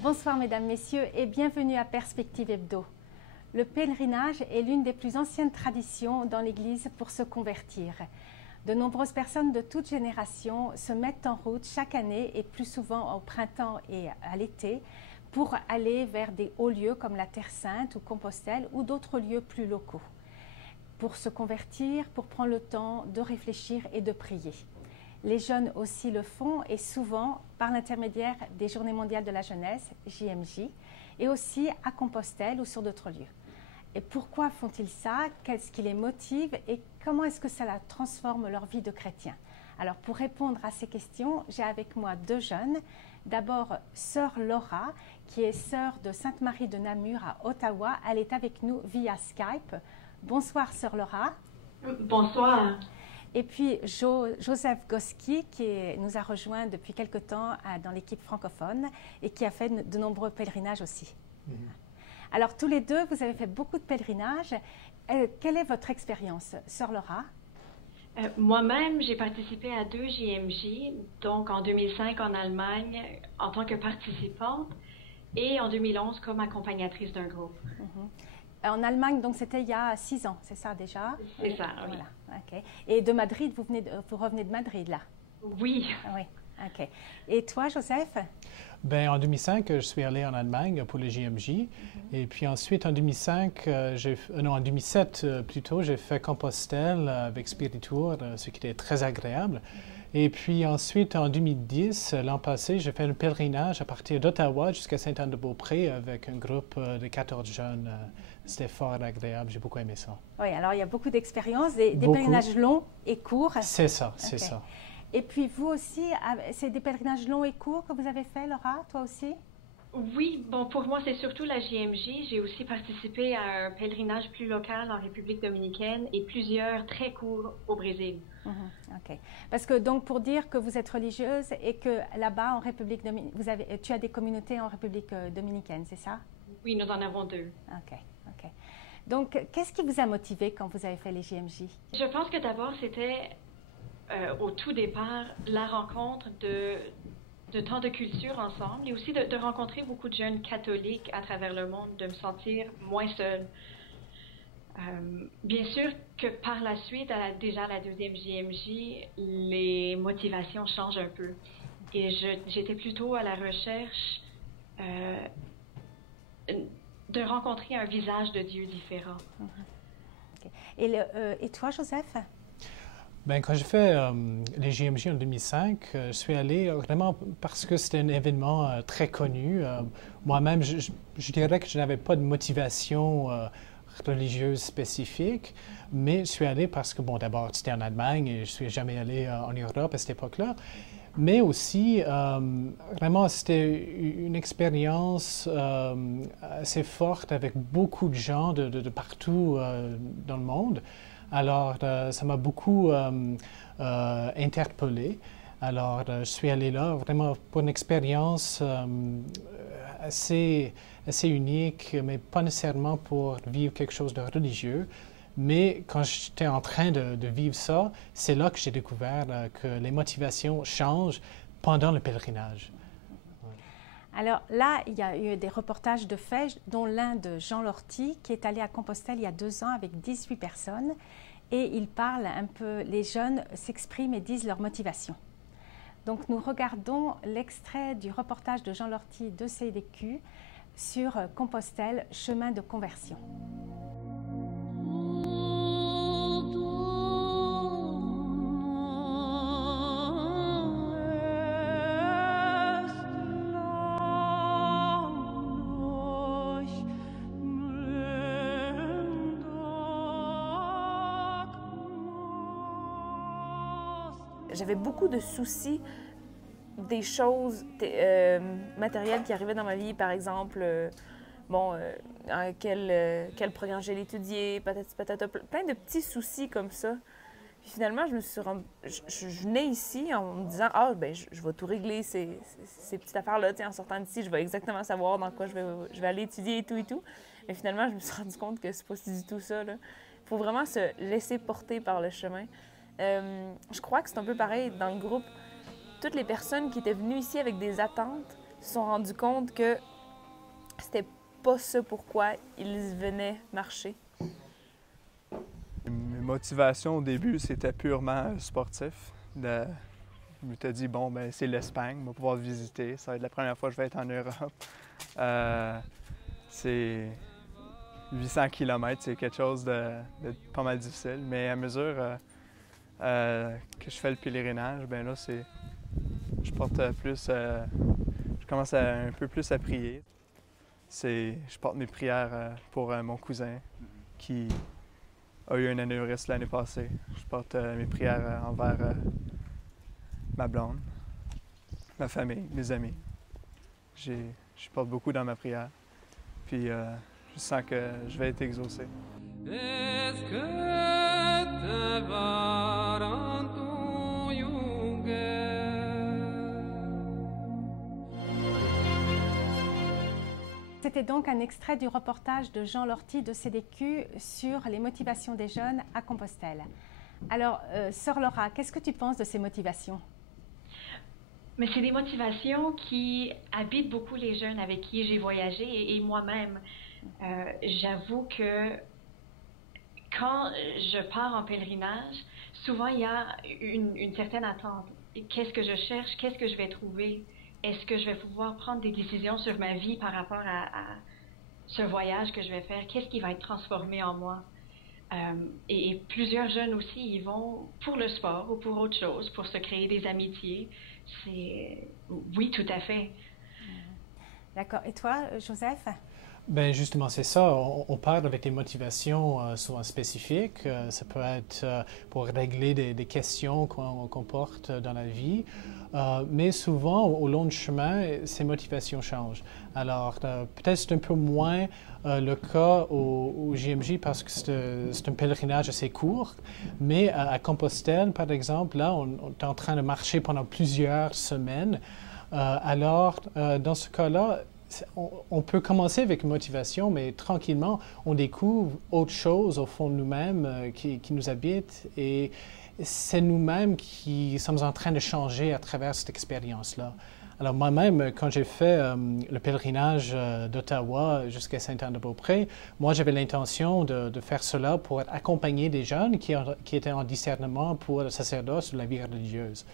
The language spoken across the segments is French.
Bonsoir mesdames, messieurs et bienvenue à Perspective Hebdo. Le pèlerinage est l'une des plus anciennes traditions dans l'Église pour se convertir. De nombreuses personnes de toutes générations se mettent en route chaque année et plus souvent au printemps et à l'été pour aller vers des hauts lieux comme la Terre Sainte ou Compostelle ou d'autres lieux plus locaux. Pour se convertir, pour prendre le temps de réfléchir et de prier. Les jeunes aussi le font et souvent par l'intermédiaire des Journées mondiales de la jeunesse, JMJ, et aussi à Compostelle ou sur d'autres lieux. Et pourquoi font-ils ça? Qu'est-ce qui les motive et comment est-ce que cela transforme leur vie de chrétien? Alors pour répondre à ces questions, j'ai avec moi deux jeunes. D'abord, sœur Laura, qui est sœur de Sainte-Marie de Namur à Ottawa. Elle est avec nous via Skype. Bonsoir sœur Laura. Bonsoir. Et puis Joseph Goski, qui nous a rejoint depuis quelque temps dans l'équipe francophone et qui a fait de nombreux pèlerinages aussi. Alors tous les deux, vous avez fait beaucoup de pèlerinages. Quelle est votre expérience, sœur Laura? Moi-même, j'ai participé à 2 JMJ, donc en 2005 en Allemagne en tant que participante et en 2011 comme accompagnatrice d'un groupe. En Allemagne, donc c'était il y a 6 ans, c'est ça déjà? C'est ça, oui. Voilà, ok. Et de Madrid, vous revenez de Madrid là? Oui. Oui, ok. Et toi, Joseph? Ben, en 2005, je suis allé en Allemagne pour le JMJ. Et puis ensuite, en 2005, en 2007 plutôt, j'ai fait Compostelle avec Spiritour, ce qui était très agréable. Et puis ensuite, en 2010, l'an passé, j'ai fait un pèlerinage à partir d'Ottawa jusqu'à Sainte-Anne-de-Beaupré avec un groupe de 14 jeunes. C'était fort agréable, j'ai beaucoup aimé ça. Oui, alors il y a beaucoup d'expériences, des pèlerinages longs et courts. C'est ça, c'est ça. Et puis vous aussi, c'est des pèlerinages longs et courts que vous avez fait, Laura, toi aussi? Oui, bon, pour moi, c'est surtout la JMJ. J'ai aussi participé à un pèlerinage plus local en République dominicaine et plusieurs très courts au Brésil. Ok. Parce que donc pour dire que vous êtes religieuse et que là-bas en République dominicaine, tu as des communautés en République dominicaine, c'est ça? Oui, nous en avons 2. Ok, ok. Donc qu'est-ce qui vous a motivé quand vous avez fait les JMJ? Je pense que d'abord, c'était au tout départ la rencontre de temps de culture ensemble et aussi de rencontrer beaucoup de jeunes catholiques à travers le monde, de me sentir moins seule. Bien sûr que par la suite, déjà à la 2e JMJ, les motivations changent un peu. Et j'étais plutôt à la recherche de rencontrer un visage de Dieu différent. Okay. Et toi, Joseph? Ben, quand j'ai fait les JMJ en 2005, je suis allé vraiment parce que c'était un événement très connu. Moi-même, je dirais que je n'avais pas de motivation religieuse spécifique, mais je suis allé parce que, bon, d'abord, c'était en Allemagne et je ne suis jamais allé en Europe à cette époque-là. Mais aussi, vraiment, c'était une expérience assez forte avec beaucoup de gens de partout dans le monde. Alors, ça m'a beaucoup interpellé. Alors, je suis allé là vraiment pour une expérience assez unique, mais pas nécessairement pour vivre quelque chose de religieux. Mais quand j'étais en train de vivre ça, c'est là que j'ai découvert que les motivations changent pendant le pèlerinage. Alors là, il y a eu des reportages de faits, dont l'un de Jean Lortie, qui est allé à Compostelle il y a 2 ans avec 18 personnes. Et il parle un peu, les jeunes s'expriment et disent leur motivation. Donc nous regardons l'extrait du reportage de Jean Lortie de CDQ sur Compostelle, chemin de conversion. J'avais beaucoup de soucis des choses matérielles qui arrivaient dans ma vie, par exemple, quel programme j'allais étudier, patata, plein de petits soucis comme ça. Puis finalement, je venais ici en me disant « Ah, ben je vais tout régler ces petites affaires-là. En sortant d'ici, je vais exactement savoir dans quoi je vais aller étudier et tout et tout. » Mais finalement, je me suis rendu compte que c'est pas du tout ça. Il faut vraiment se laisser porter par le chemin. Je crois que c'est un peu pareil dans le groupe. Toutes les personnes qui étaient venues ici avec des attentes se sont rendus compte que c'était pas ça pourquoi ils venaient marcher? Mes motivations au début, c'était purement sportif. Je m'étais dit, bon, ben c'est l'Espagne, on va pouvoir visiter. Ça va être la première fois que je vais être en Europe. C'est 800 km, c'est quelque chose de pas mal difficile. Mais à mesure que je fais le pèlerinage, ben là, je porte plus, je commence un peu plus à prier. Je porte mes prières pour mon cousin qui a eu un anévrisme l'année passée. Je porte mes prières envers ma blonde, ma famille, mes amis. Je porte beaucoup dans ma prière. Puis je sens que je vais être exaucé. C'était donc un extrait du reportage de Jean Lortie de CDQ sur les motivations des jeunes à Compostelle. Alors, Sœur Laura, qu'est-ce que tu penses de ces motivations? Mais c'est des motivations qui habitent beaucoup les jeunes avec qui j'ai voyagé et moi-même. J'avoue que quand je pars en pèlerinage, souvent il y a une certaine attente. Qu'est-ce que je cherche? Qu'est-ce que je vais trouver? Est-ce que je vais pouvoir prendre des décisions sur ma vie par rapport à ce voyage que je vais faire? Qu'est-ce qui va être transformé en moi? Et plusieurs jeunes aussi, ils vont pour le sport ou pour autre chose, pour se créer des amitiés. Oui, tout à fait. D'accord. Et toi, Joseph? Ben justement, c'est ça. On parle avec des motivations souvent spécifiques. Ça peut être pour régler des questions qu'on porte dans la vie. Mais souvent, au long du chemin, ces motivations changent. Alors, peut-être c'est un peu moins le cas au JMJ parce que c'est un pèlerinage assez court. Mais à Compostelle, par exemple, là, on est en train de marcher pendant plusieurs semaines. Alors, dans ce cas-là, on peut commencer avec une motivation, mais tranquillement, on découvre autre chose au fond de nous-mêmes qui nous habite et c'est nous-mêmes qui sommes en train de changer à travers cette expérience-là. Alors moi-même, quand j'ai fait le pèlerinage d'Ottawa jusqu'à Sainte-Anne-de-Beaupré, moi j'avais l'intention de faire cela pour accompagner des jeunes qui étaient en discernement pour le sacerdoce ou la vie religieuse.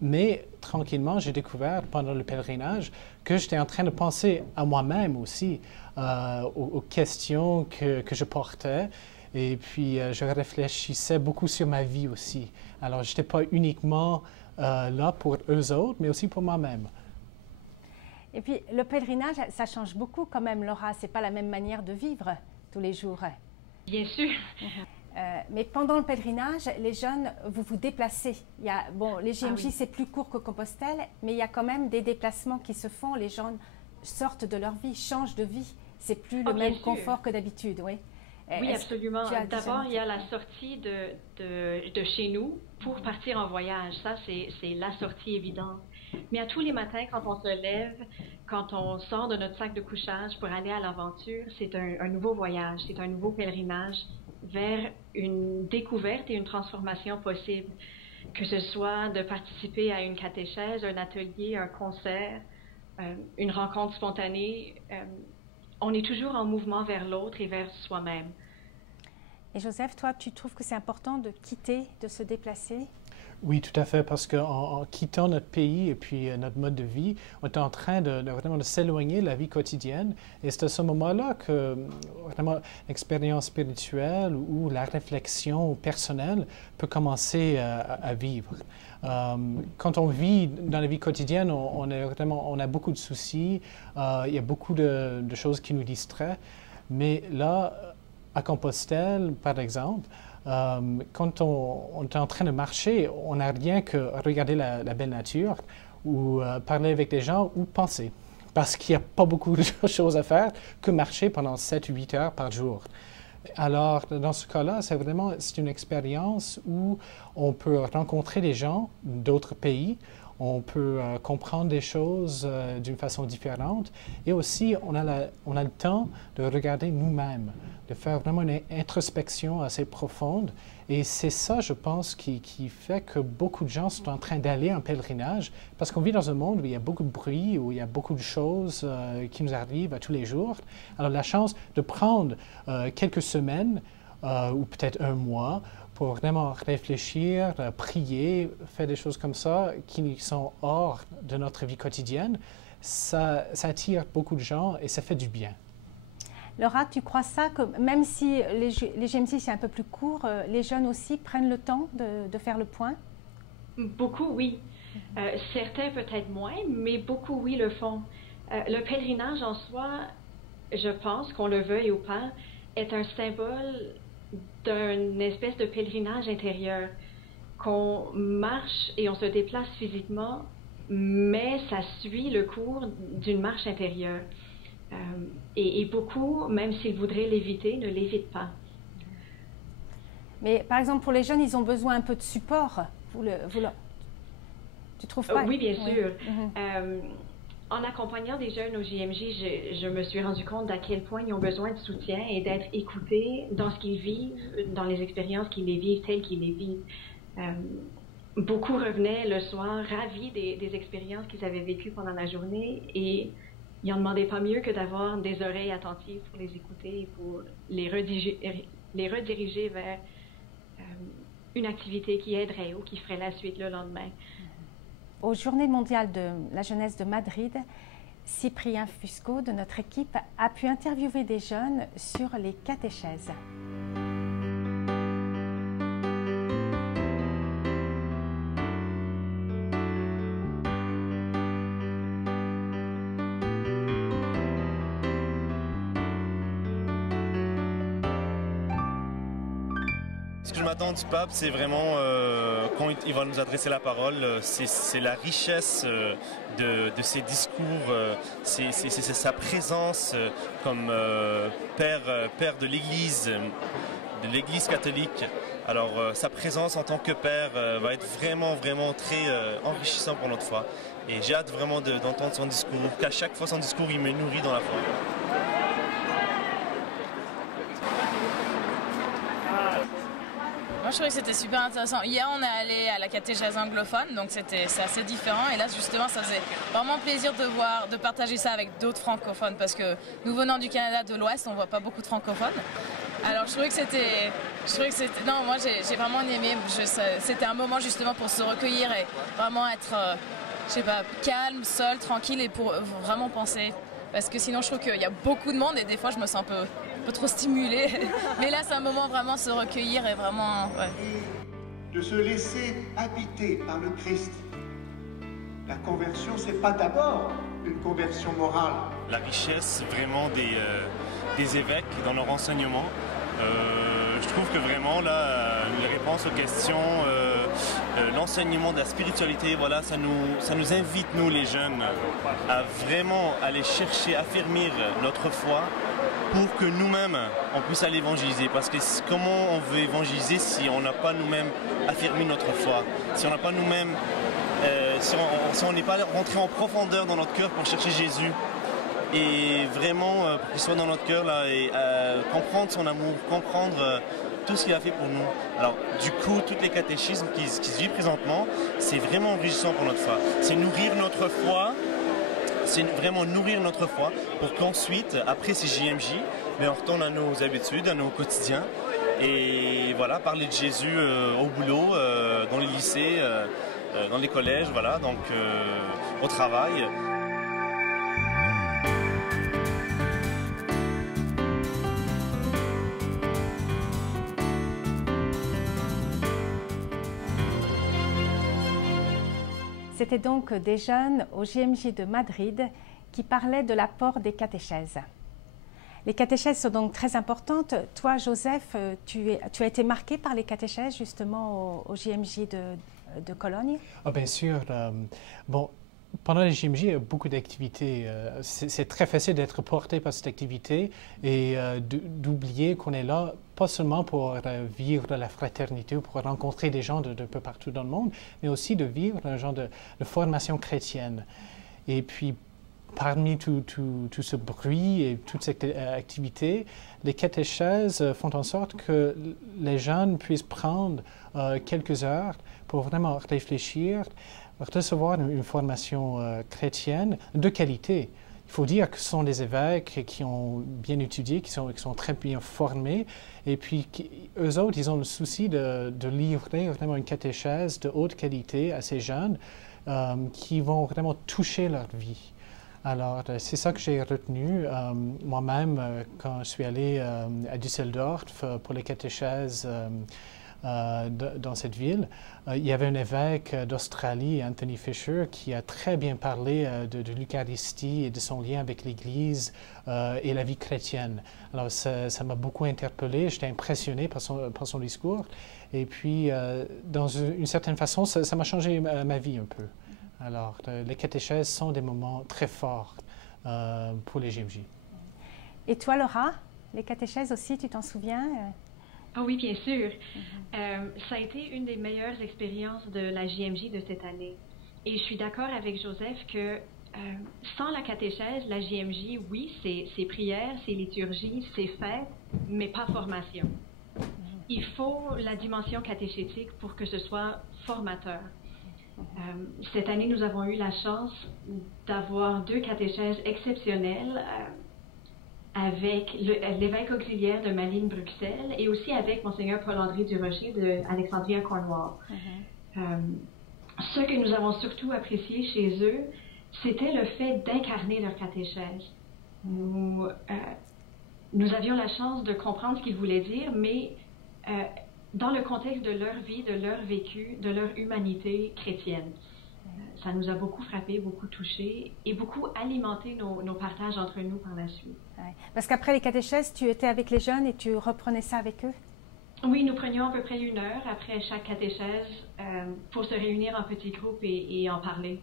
Mais tranquillement, j'ai découvert pendant le pèlerinage que j'étais en train de penser à moi-même aussi, aux questions que je portais. Et puis, je réfléchissais beaucoup sur ma vie aussi. Alors, je n'étais pas uniquement là pour eux autres, mais aussi pour moi-même. Et puis, le pèlerinage, ça change beaucoup quand même, Laura. Ce n'est pas la même manière de vivre tous les jours. Bien sûr. Mais pendant le pèlerinage, les jeunes, vous vous déplacez. Les JMJ, c'est plus court que Compostelle, mais il y a quand même des déplacements qui se font. Les gens sortent de leur vie, changent de vie. C'est plus le même confort que d'habitude, oui. Oui, absolument. D'abord, il y a la sortie de chez nous pour partir en voyage. Ça, c'est la sortie évidente. Mais à tous les matins, quand on se lève, quand on sort de notre sac de couchage pour aller à l'aventure, c'est un nouveau voyage, c'est un nouveau pèlerinage vers une découverte et une transformation possible, que ce soit de participer à une catéchèse, un atelier, un concert, une rencontre spontanée. On est toujours en mouvement vers l'autre et vers soi-même. Et Joseph, toi, tu trouves que c'est important de quitter, de se déplacer? Oui, tout à fait, parce qu'en quittant notre pays et puis notre mode de vie, on est en train vraiment de s'éloigner de la vie quotidienne. Et c'est à ce moment-là que vraiment l'expérience spirituelle ou la réflexion personnelle peut commencer à vivre. Quand on vit dans la vie quotidienne, on a beaucoup de soucis, il y a beaucoup de choses qui nous distraient. Mais là, à Compostelle, par exemple, quand on est en train de marcher, on n'a rien que regarder la belle nature ou parler avec des gens ou penser. Parce qu'il n'y a pas beaucoup de choses à faire que marcher pendant 7 ou 8 heures par jour. Alors, dans ce cas-là, c'est une expérience où on peut rencontrer des gens d'autres pays, on peut comprendre des choses d'une façon différente. Et aussi, on a le temps de regarder nous-mêmes, de faire vraiment une introspection assez profonde. Et c'est ça, je pense, qui fait que beaucoup de gens sont en train d'aller en pèlerinage, parce qu'on vit dans un monde où il y a beaucoup de bruit, où il y a beaucoup de choses qui nous arrivent à tous les jours. Alors, la chance de prendre quelques semaines ou peut-être un mois pour vraiment réfléchir, prier, faire des choses comme ça qui sont hors de notre vie quotidienne, ça attire beaucoup de gens et ça fait du bien. Laura, tu crois ça que même si les GMC c'est un peu plus court, les jeunes aussi prennent le temps de faire le point? Beaucoup, oui. Certains peut-être moins, mais beaucoup, oui, le font. Le pèlerinage en soi, je pense, qu'on le veuille ou pas, est un symbole d'une espèce de pèlerinage intérieur, qu'on marche et on se déplace physiquement, mais ça suit le cours d'une marche intérieure. Et beaucoup, même s'ils voudraient l'éviter, ne l'évitent pas. Mais par exemple, pour les jeunes, ils ont besoin un peu de support. Tu trouves pas? Oui, bien sûr. En accompagnant des jeunes au JMJ, je me suis rendu compte d'à quel point ils ont besoin de soutien et d'être écoutés dans ce qu'ils vivent, dans les expériences qu'ils les vivent telles qu'ils les vivent. Beaucoup revenaient le soir ravis des expériences qu'ils avaient vécues pendant la journée et ils n'en demandaient pas mieux que d'avoir des oreilles attentives pour les écouter et pour les rediriger vers une activité qui aiderait ou qui ferait la suite le lendemain. Aux Journées mondiales de la jeunesse de Madrid, Cyprien Fusco de notre équipe a pu interviewer des jeunes sur les catéchèses. Ce que je m'attends du pape, c'est vraiment, quand il va nous adresser la parole, c'est la richesse de ses discours, c'est sa présence comme père de l'Église catholique. Alors sa présence en tant que père va être vraiment très enrichissant pour notre foi. Et j'ai hâte vraiment d'entendre son discours, qu'à chaque fois son discours, il me nourrit dans la foi. Moi, je trouvais que c'était super intéressant. Hier, on est allé à la catéchèse anglophone, donc c'est assez différent. Et là, justement, ça faisait vraiment plaisir de partager ça avec d'autres francophones, parce que nous venant du Canada de l'Ouest, on voit pas beaucoup de francophones. Alors, je trouvais que c'était... Non, moi, j'ai vraiment aimé. C'était un moment, justement, pour se recueillir et vraiment être, je sais pas, calme, seul, tranquille, et pour vraiment penser. Parce que sinon, je trouve qu'il y a beaucoup de monde, et des fois, je me sens un peu trop stimulée. Mais là, c'est un moment vraiment se recueillir et vraiment... Ouais. De se laisser habiter par le Christ. La conversion, c'est pas d'abord une conversion morale. La richesse vraiment des évêques dans leur enseignement. Je trouve que vraiment, là, les réponses aux questions, l'enseignement de la spiritualité, voilà, ça nous invite, nous les jeunes, à vraiment aller chercher, affermir notre foi pour que nous-mêmes, on puisse aller évangéliser. Parce que comment on veut évangéliser si on n'a pas nous-mêmes affermi notre foi, si on n'a pas nous-mêmes, si on n'est pas rentré en profondeur dans notre cœur pour chercher Jésus et vraiment pour qu'il soit dans notre cœur là, et comprendre son amour, comprendre tout ce qu'il a fait pour nous. Alors du coup, toutes les catéchismes qui se vivent présentement, c'est vraiment enrichissant pour notre foi. C'est nourrir notre foi. C'est vraiment nourrir notre foi pour qu'ensuite, après ces JMJ, on retourne à nos habitudes, à nos quotidiens. Et voilà, parler de Jésus au boulot, dans les lycées, dans les collèges, voilà, donc au travail. C'était donc des jeunes au JMJ de Madrid qui parlaient de l'apport des catéchèses. Les catéchèses sont donc très importantes. Toi, Joseph, tu as été marqué par les catéchèses justement au JMJ de Cologne? Ah, bien sûr. Bon, pendant les JMJ, il y a beaucoup d'activités. C'est très facile d'être porté par cette activité et d'oublier qu'on est là, pas seulement pour vivre la fraternité ou pour rencontrer des gens de peu partout dans le monde, mais aussi de vivre un genre de formation chrétienne. Et puis, parmi tout ce bruit et toute cette activité, les catéchèses font en sorte que les jeunes puissent prendre quelques heures pour vraiment réfléchir, recevoir une formation chrétienne de qualité. Il faut dire que ce sont des évêques qui ont bien étudié, qui sont très bien formés, et puis eux autres, ils ont le souci de livrer vraiment une catéchèse de haute qualité à ces jeunes qui vont vraiment toucher leur vie. Alors, c'est ça que j'ai retenu. Moi-même, quand je suis allé à Düsseldorf pour les catéchèses dans cette ville, il y avait un évêque d'Australie, Anthony Fisher, qui a très bien parlé de l'Eucharistie et de son lien avec l'Église et la vie chrétienne. Alors, ça m'a beaucoup interpellé. J'étais impressionné par son discours. Et puis, dans une certaine façon, ça m'a changé ma vie un peu. Alors, les catéchèses sont des moments très forts pour les JMJ. Et toi, Laura, les catéchèses aussi, tu t'en souviens? Ah oui, bien sûr. Ça a été une des meilleures expériences de la JMJ de cette année. Et je suis d'accord avec Joseph que sans la catéchèse, la JMJ, oui, c'est prières, c'est liturgie, c'est fête, mais pas formation. Il faut la dimension catéchétique pour que ce soit formateur. Cette année, nous avons eu la chance d'avoir 2 catéchèses exceptionnelles avec l'évêque auxiliaire de Malines, Bruxelles, et aussi avec Monseigneur Paul-André Durocher d'Alexandrie à Cornwall. Ce que nous avons surtout apprécié chez eux, c'était le fait d'incarner leur catéchèse. Nous avions la chance de comprendre ce qu'ils voulaient dire, mais dans le contexte de leur vie, de leur vécu, de leur humanité chrétienne. Ça nous a beaucoup frappé, beaucoup touché et beaucoup alimenté nos partages entre nous par la suite. Ouais. Parce qu'après les catéchèses, tu étais avec les jeunes et tu reprenais ça avec eux? Oui, nous prenions à peu près 1 heure après chaque catéchèse pour se réunir en petits groupes et en parler.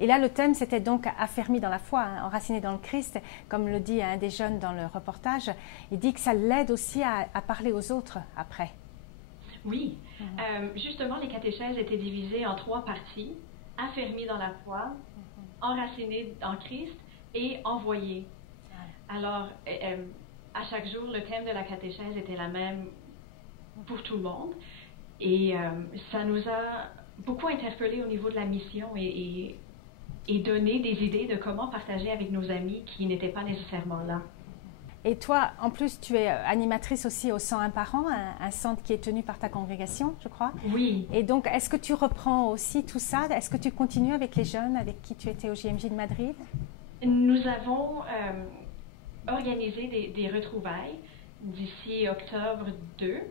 Et là, le thème, c'était donc affermi dans la foi, hein, enraciné dans le Christ. Comme le dit un des jeunes dans le reportage, il dit que ça l'aide aussi à parler aux autres après. Oui, justement, les catéchèses étaient divisées en 3 parties. Affermi dans la foi, enraciné en Christ et envoyé. Alors, à chaque jour, le thème de la catéchèse était la même pour tout le monde. Et ça nous a beaucoup interpellés au niveau de la mission et donné des idées de comment partager avec nos amis qui n'étaient pas nécessairement là. Et toi, en plus, tu es animatrice aussi au 101 par an, un centre qui est tenu par ta congrégation, je crois. Oui. Et donc, est-ce que tu reprends aussi tout ça? Est-ce que tu continues avec les jeunes avec qui tu étais au JMJ de Madrid? Nous avons organisé des retrouvailles d'ici octobre 2.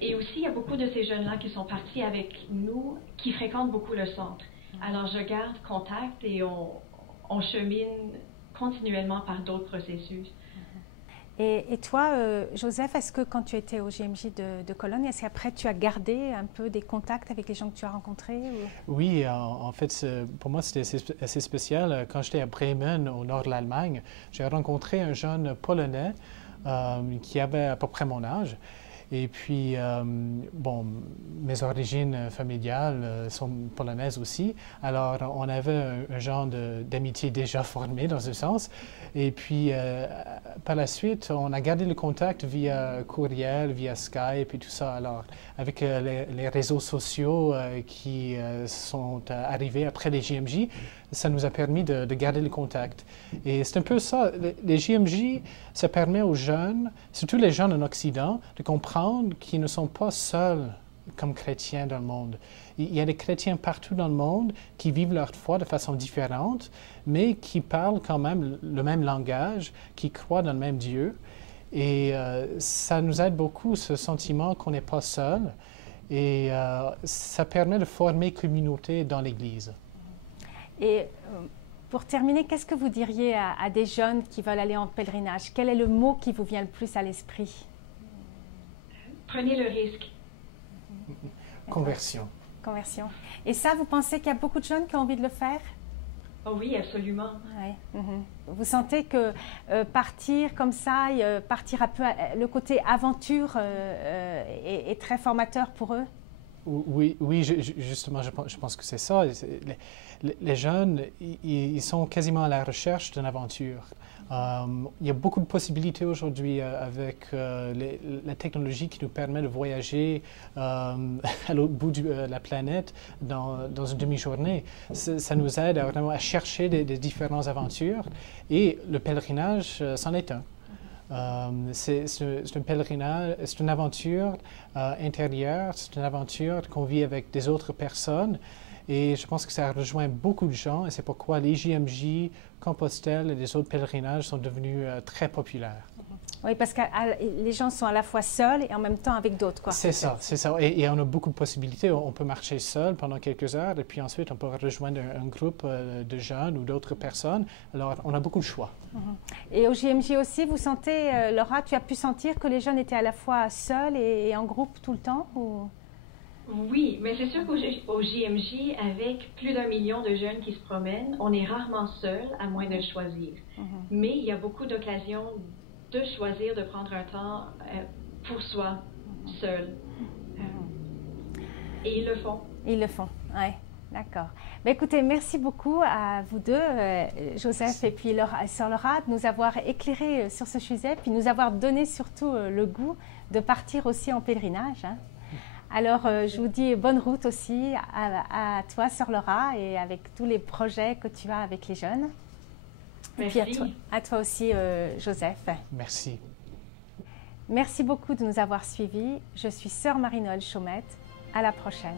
Et aussi, il y a beaucoup de ces jeunes-là qui sont partis avec nous, qui fréquentent beaucoup le centre. Alors, je garde contact et on chemine continuellement par d'autres processus. Et toi, Joseph, est-ce que quand tu étais au JMJ de Cologne, est-ce qu'après tu as gardé un peu des contacts avec les gens que tu as rencontrés? Ou... Oui, en fait, pour moi, c'était assez spécial. Quand j'étais à Bremen, au nord de l'Allemagne, j'ai rencontré un jeune Polonais qui avait à peu près mon âge. Et puis, bon, mes origines familiales sont polonaises aussi. Alors, on avait un genre d'amitié déjà formé dans ce sens. Et puis, par la suite, on a gardé le contact via courriel, via Skype et tout ça. Alors, avec les réseaux sociaux qui sont arrivés après les JMJ, ça nous a permis de garder le contact. Et c'est un peu ça. Les JMJ, ça permet aux jeunes, surtout les jeunes en Occident, de comprendre qu'ils ne sont pas seuls comme chrétiens dans le monde. Il y a des chrétiens partout dans le monde qui vivent leur foi de façon différente, mais qui parlent quand même le même langage, qui croient dans le même Dieu. Et ça nous aide beaucoup, ce sentiment qu'on n'est pas seul. Et ça permet de former communauté dans l'Église. Et pour terminer, qu'est-ce que vous diriez à des jeunes qui veulent aller en pèlerinage? Quel est le mot qui vous vient le plus à l'esprit? Prenez le risque. Conversion. conversion. Et ça, vous pensez qu'il y a beaucoup de jeunes qui ont envie de le faire? Oh oui, absolument. Ouais. Vous sentez que partir comme ça, partir un peu, le côté aventure est très formateur pour eux? Oui, justement, je pense que c'est ça. Les jeunes, ils sont quasiment à la recherche d'une aventure. Il y a beaucoup de possibilités aujourd'hui avec la technologie qui nous permet de voyager à l'autre bout de la planète dans une demi-journée. Ça nous aide vraiment à chercher des différentes aventures et le pèlerinage, c'en est un. C'est un pèlerinage, c'est une aventure intérieure, c'est une aventure qu'on vit avec des autres personnes. Et je pense que ça rejoint beaucoup de gens et c'est pourquoi les JMJ, Compostelle et les autres pèlerinages sont devenus très populaires. Oui, parce que les gens sont à la fois seuls et en même temps avec d'autres, quoi. C'est ça. Et on a beaucoup de possibilités. On peut marcher seul pendant quelques heures et puis ensuite on peut rejoindre un groupe de jeunes ou d'autres personnes. Alors on a beaucoup de choix. Et au JMJ aussi, vous sentez, Laura, tu as pu sentir que les jeunes étaient à la fois seuls et en groupe tout le temps ou... Oui, mais c'est sûr qu'au JMJ, avec plus d'1 million de jeunes qui se promènent, on est rarement seul, à moins de le choisir. Mais il y a beaucoup d'occasions de choisir de prendre un temps pour soi, seul. Et ils le font. Ils le font, oui. D'accord. Ben écoutez, merci beaucoup à vous deux, Joseph et puis Sœur Laura, de nous avoir éclairé sur ce sujet, puis nous avoir donné surtout le goût de partir aussi en pèlerinage. Hein. Alors, je vous dis bonne route aussi à toi, Sœur Laura, et avec tous les projets que tu as avec les jeunes. Merci. Et puis à toi aussi, Joseph. Merci. Merci beaucoup de nous avoir suivis. Je suis Sœur Marie-Noëlle Chaumette. À la prochaine.